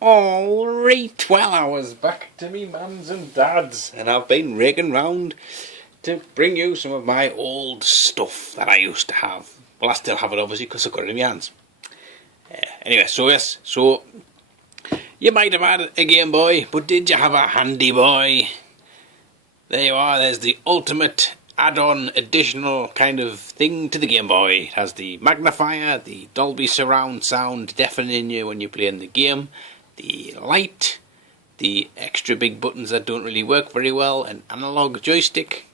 Alright, well, I was back to me mums and dads, and I've been raking round to bring you some of my old stuff that I used to have. Well, I still have it obviously because I've got it in my hands. Anyway, so you might have had a Game Boy, but did you have a Handy Boy? There you are, there's the ultimate add-on additional kind of thing to the Game Boy. It has the magnifier, the Dolby surround sound deafening you when you're playing the game, the light, the extra big buttons that don't really work very well, an analog joystick,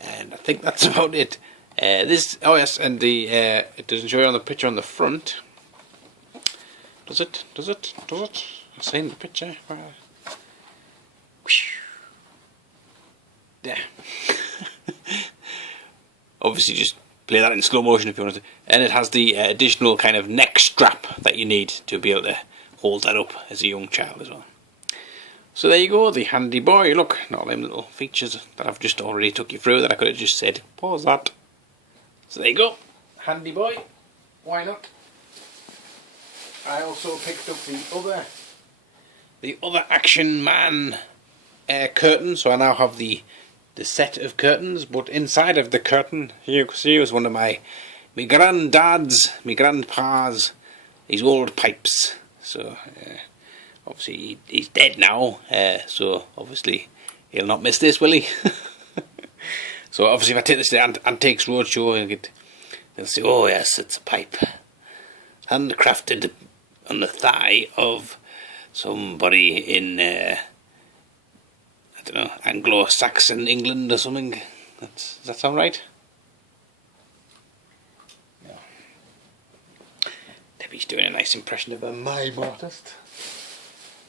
and I think that's about it. And it doesn't show you on the picture on the front. Does it? I've seen the picture. Yeah. Obviously just play that in slow motion if you want to. And it has the additional kind of neck strap that you need to be able to hold that up as a young child as well. So there you go, the Handy Boy. Look, all them little features that I've just already took you through that I could have just said, pause that. So there you go, Handy Boy. Why not? I also picked up the other Action Man curtain, so I now have the set of curtains, but inside of the curtain, here you can see, was one of my granddad's, my grandpa's, his old pipes. So obviously he's dead now, so obviously he'll not miss this, will he? So obviously if I take this to Antiques Roadshow, they'll say, oh yes, it's a pipe, handcrafted on the thigh of somebody in I don't know, Anglo-Saxon England or something. Does that sound right? Yeah. Debbie's doing a nice impression of a mime artist.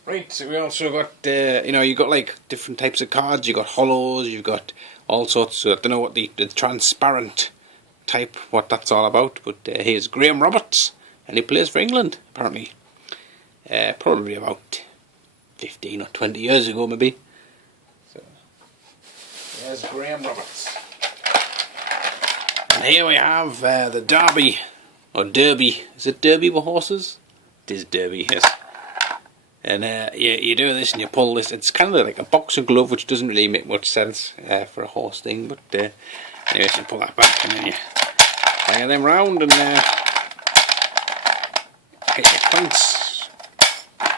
Right, so we also got, you got like different types of cards. You got hollows, you've got all sorts. So I don't know what the transparent type, what that's all about. But here's Graham Roberts, and he plays for England apparently. Probably about 15 or 20 years ago, maybe. There's Graham Roberts. And here we have the Derby, or Derby. Is it Derby with horses? It is Derby, yes. And you do this and you pull this. It's kind of like a boxer glove, which doesn't really make much sense for a horse thing. But anyway, so you pull that back and then you bang them round and get your points.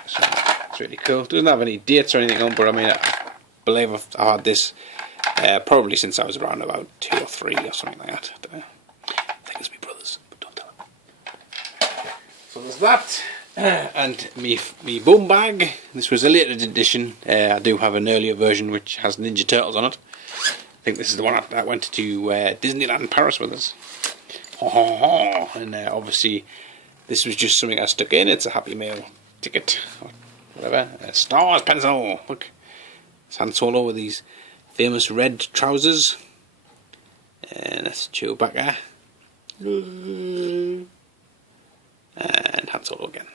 So it's really cool. It doesn't have any dates or anything on, but I mean, I believe I've had this probably since I was around about 2 or 3 or something like that. I don't know. I think it's my brothers, but don't tell them. So there's that, and me bum bag. This was a later edition. I do have an earlier version which has Ninja Turtles on it. I think this is the one that went to Disneyland Paris with us. And obviously this was just something I stuck in. It's a Happy Meal ticket, or whatever. Star Wars pencil. Look, it's Han Solo with these famous red trousers, and that's Chewbacca, and Han Solo again.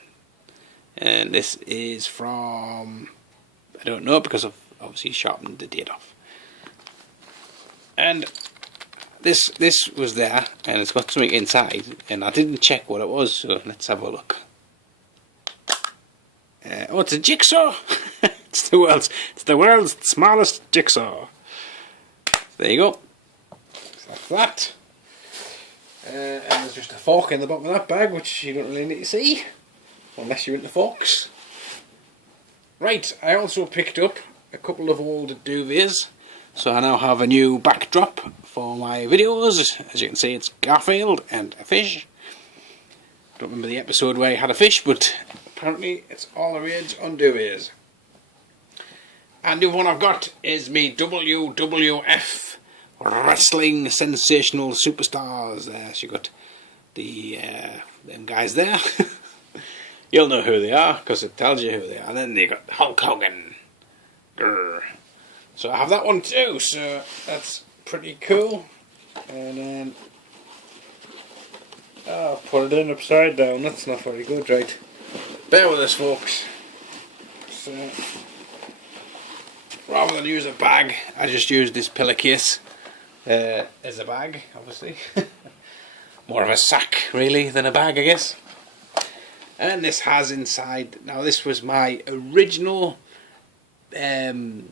And this is from, I don't know, because I've obviously sharpened the date off. And this was there, and it's got something inside, and I didn't check what it was, so let's have a look. Oh, it's a jigsaw. It's the world's smallest jigsaw. There you go. Like that. And there's just a fork in the bottom of that bag, which you don't really need to see, unless you're into forks. Right, I also picked up a couple of old duvets, so I now have a new backdrop for my videos. As you can see, it's Garfield and a fish. Don't remember the episode where he had a fish, but apparently it's all the rage on duvets. And the one I've got is me WWF Wrestling Sensational Superstars. So you got the them guys there. You'll know who they are because it tells you who they are. And then you got Hulk Hogan. Grr. So I have that one too. So that's pretty cool. And then I'll put it in upside down. That's not very good, right? Bear with us, folks. So, rather than use a bag, I just used this pillowcase as a bag, obviously. More of a sack, really, than a bag, I guess. And this has inside, now this was my original, what do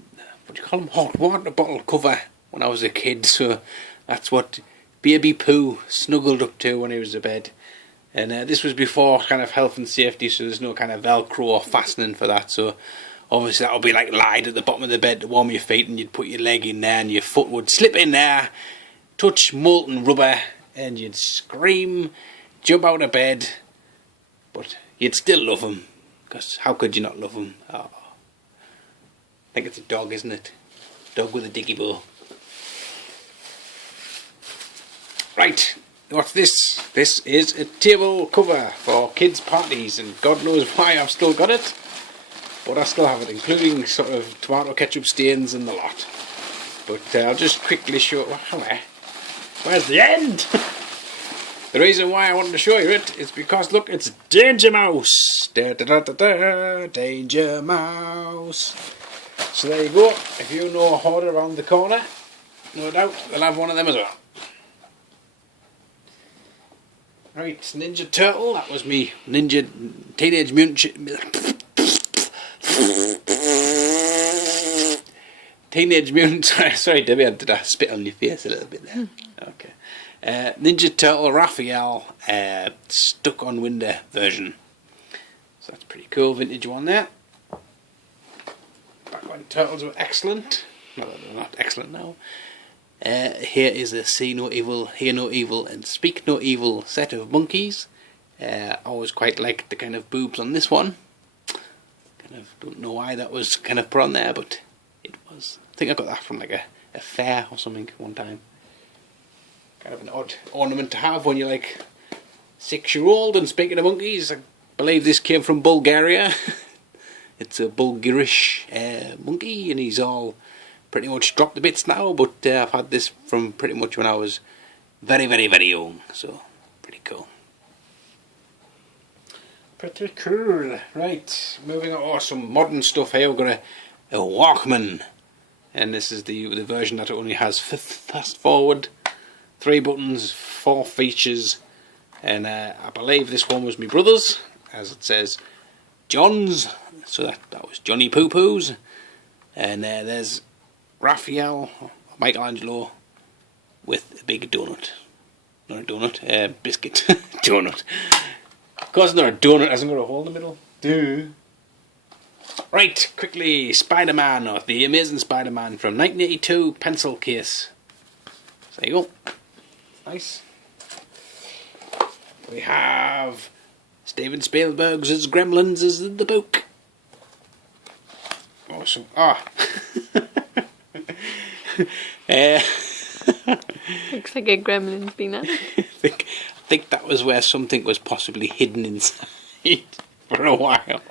you call them, hot water bottle cover when I was a kid. So that's what baby Pooh snuggled up to when he was in bed. And this was before kind of health and safety, so there's no kind of Velcro or fastening for that. So obviously that would be like lied at the bottom of the bed to warm your feet, and you'd put your leg in there and your foot would slip in there, touch molten rubber, and you'd scream, jump out of bed, but you'd still love him, because how could you not love him? Oh. I think it's a dog, isn't it? Dog with a diggy bow. Right, what's this? This is a table cover for kids' parties, and God knows why I've still got it, but I still have it, including sort of tomato ketchup stains and the lot. But I'll just quickly show. Where's the end? The reason why I wanted to show you it is because look, it's Danger Mouse. Da, da, da, da, da, Danger Mouse. So there you go. If you know a hoarder around the corner, no doubt they'll have one of them as well. Right, Ninja Turtle. That was me. Teenage Mutant. Teenage Mutant. Sorry, Debbie, did I spit on your face a little bit there? Okay. Ninja Turtle Raphael stuck on window version. So that's pretty cool, vintage one there. Back when turtles were excellent. Well, they're not excellent now. Here is a See No Evil, Hear No Evil and Speak No Evil set of monkeys. I always quite liked the kind of boobs on this one. Kind of don't know why that was kind of put on there, but it was. I think I got that from like a fair or something one time. Kind of an odd ornament to have when you're like 6-year-old. And speaking of monkeys, I believe this came from Bulgaria. It's a Bulgarish monkey, and he's all pretty much dropped to bits now, but I've had this from pretty much when I was very, very, very young, so pretty cool. Pretty cool. Right, moving on. Oh, some modern stuff here. We've got a Walkman, and this is the version that only has fast forward, 3 buttons, 4 features, and I believe this one was my brother's, as it says John's, so that was Johnny Poo Poo's, and there's Raphael, Michelangelo, with a big donut. Not a donut, biscuit. Donut. Of course not a donut, hasn't got a hole in the middle. Duh. Right, quickly, Spider-Man, or The Amazing Spider-Man from 1982, pencil case. So there you go. Nice. We have Steven Spielberg's as Gremlins as the book. Awesome. Ah. Looks like a Gremlins peanut. I think that was where something was possibly hidden inside for a while.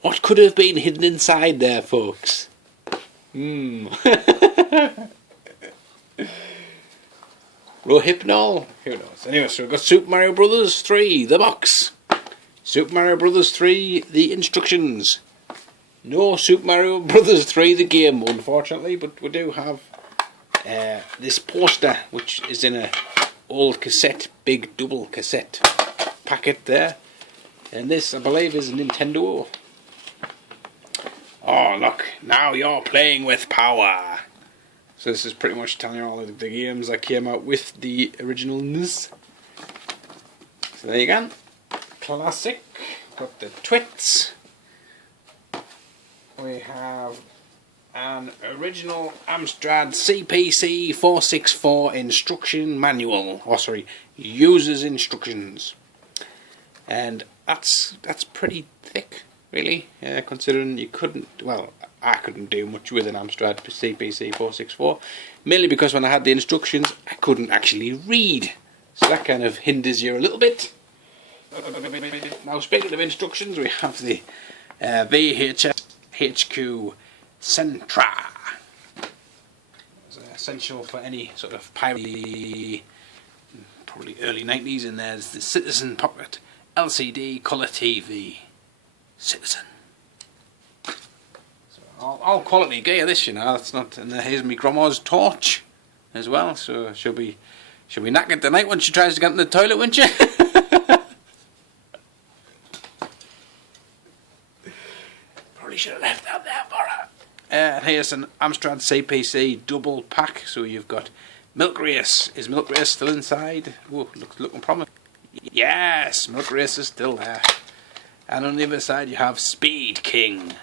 What could have been hidden inside there, folks? Rohypnol? Who knows? Anyway, so we've got Super Mario Bros. 3, the box. Super Mario Bros. 3, the instructions. No Super Mario Bros. 3, the game, unfortunately, but we do have this poster, which is in a old cassette, big double cassette packet there. And this, I believe, is Nintendo. Oh, look, now you're playing with power. So this is pretty much telling you all of the games that came out with the original NES. So there you go. Classic. Got the Twits. We have an original Amstrad CPC 464 instruction manual. Oh, sorry, user's instructions. And that's pretty thick, really, considering you couldn't, well, I couldn't do much with an Amstrad CPC 464, mainly because when I had the instructions, I couldn't actually read. So that kind of hinders you a little bit. Now, speaking of instructions, we have the VHS HQ Centra. It's essential for any sort of pirate, probably early 90s, and there's the Citizen Pocket LCD colour TV. Citizen. So all quality gear this, you know, that's not, and here's my grandma's torch as well, so she'll be knackered tonight when she tries to get in the toilet, won't you? probably should have left that there for her. Here's an Amstrad CPC double pack. So you've got Milk Race. Is Milk Race still inside? Oh, looking promising. Yes, Milk Race is still there. And on the other side you have Speed King.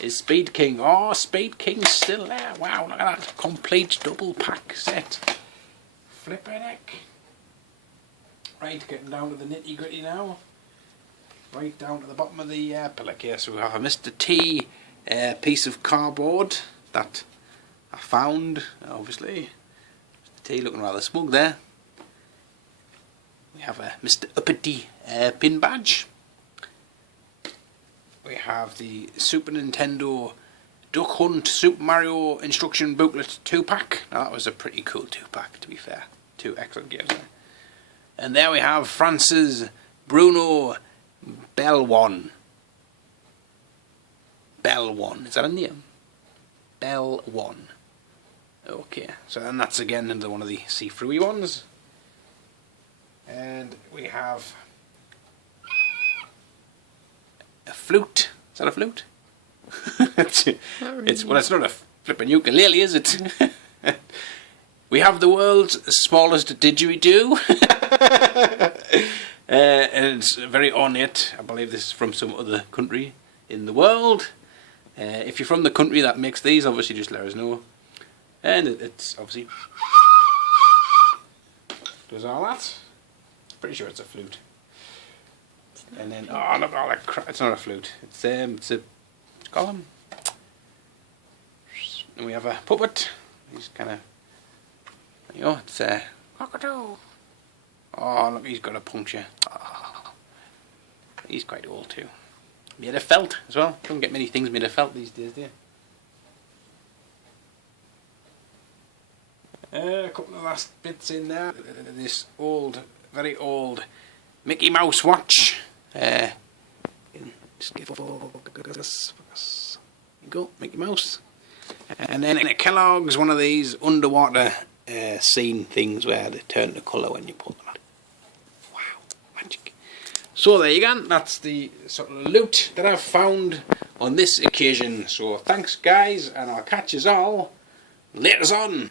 Is Speed King? Oh, Speed King's still there. Wow, look at that. Complete double pack set. Flippin' heck. Right, getting down to the nitty gritty now. Right down to the bottom of the pillar case. So we have a Mr. T piece of cardboard that I found, obviously. Mr. T looking rather smug there. We have a Mr. Uppity pin badge. We have the Super Nintendo Duck Hunt Super Mario Instruction Booklet 2-pack. Now that was a pretty cool 2-pack, to be fair. 2 excellent games there. And there we have France's Bruno Belwan. Belwan, is that a name? Belwan. Okay, so then that's again another one of the see-through ones. And we have a flute. Is that a flute? Well, it's not a flippin' ukulele, is it? We have the world's smallest didgeridoo. And it's very ornate. I believe this is from some other country in the world. If you're from the country that makes these, obviously just let us know. And it's obviously does all that. Pretty sure it's a flute. And then, oh look, all that crap. It's not a flute. It's a column. And we have a puppet. He's kind of, there you go. It's a cockatoo. Oh look, he's got a puncture. Oh, he's quite old too. Made of felt as well. Don't get many things made of felt these days, do you? A couple of last bits in there. This old, very old Mickey Mouse watch. Just give focus. There you go, Mickey Mouse. And then a Kellogg's, one of these underwater scene things where they turn the colour when you pull them out. Wow, magic. So there you go, that's the sort of loot that I've found on this occasion. So thanks guys, and I'll catch you all later on.